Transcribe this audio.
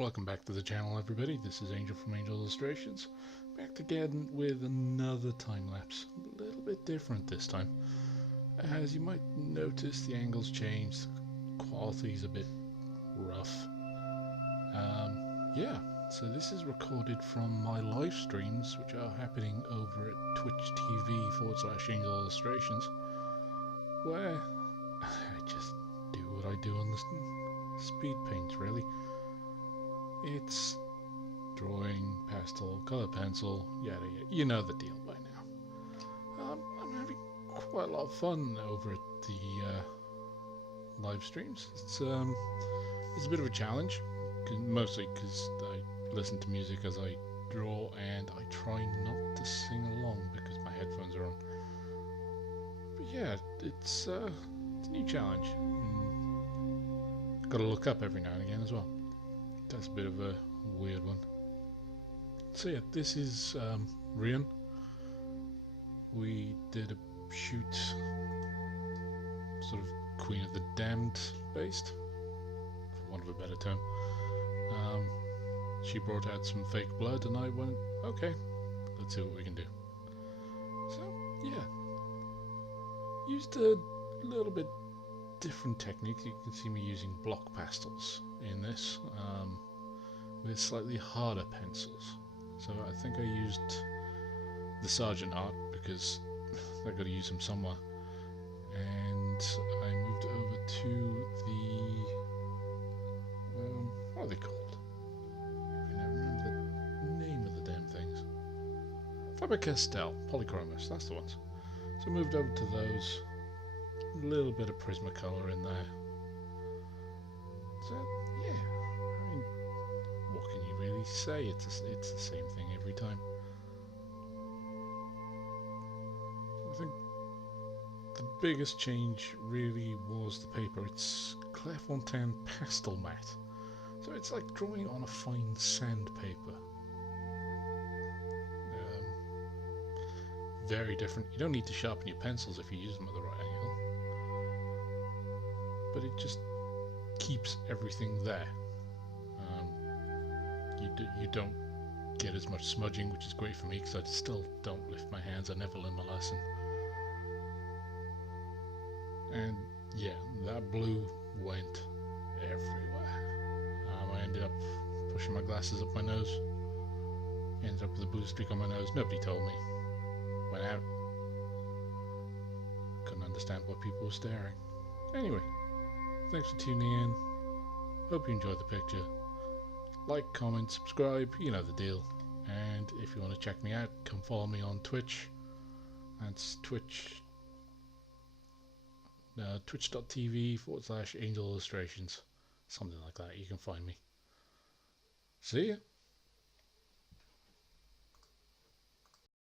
Welcome back to the channel, everybody. This is Angel from Angelillustrations, back again with another time lapse. A little bit different this time. As you might notice, the angle's changed, quality's a bit rough. Yeah, so this is recorded from my live streams, which are happening over at Twitch TV/Angelillustrations, where I just do what I do on the speed paint, really. It's drawing, pastel, color pencil, yada yada. You know the deal by now. I'm having quite a lot of fun over at the live streams. It's a bit of a challenge, mostly because I listen to music as I draw, and I try not to sing along because my headphones are on. But yeah, it's a new challenge. Got to look up every now and again as well. That's a bit of a weird one. So yeah, this is Rhian. We did a shoot, sort of Queen of the Damned based, for want of a better term. She brought out some fake blood and I went, okay, let's see what we can do. So yeah, used a little bit different technique. You can see me using block pastels in this, with slightly harder pencils. So I think I used the Sargent Art because I've got to use them somewhere, and I moved over to the what are they called? I can never remember the name of the damn things. Faber Castell Polychromos, that's the ones. So I moved over to those. A little bit of Prismacolor in there. So yeah, I mean, what can you really say? It's the same thing every time. I think the biggest change really was the paper. It's Clairefontaine Pastelmat, so it's like drawing on a fine sandpaper. Very different. You don't need to sharpen your pencils if you use them at the right angle, but it just keeps everything there. You don't get as much smudging, which is great for me because I still don't lift my hands. I never learned my lesson. And yeah, that blue went everywhere. I ended up pushing my glasses up my nose. Ended up with a blue streak on my nose. Nobody told me. Went out. Couldn't understand why people were staring. Anyway, thanks for tuning in. Hope you enjoyed the picture. Like, comment, subscribe, you know the deal. And if you want to check me out, come follow me on Twitch. That's twitch.tv/Angelillustrations. Something like that. You can find me. See ya.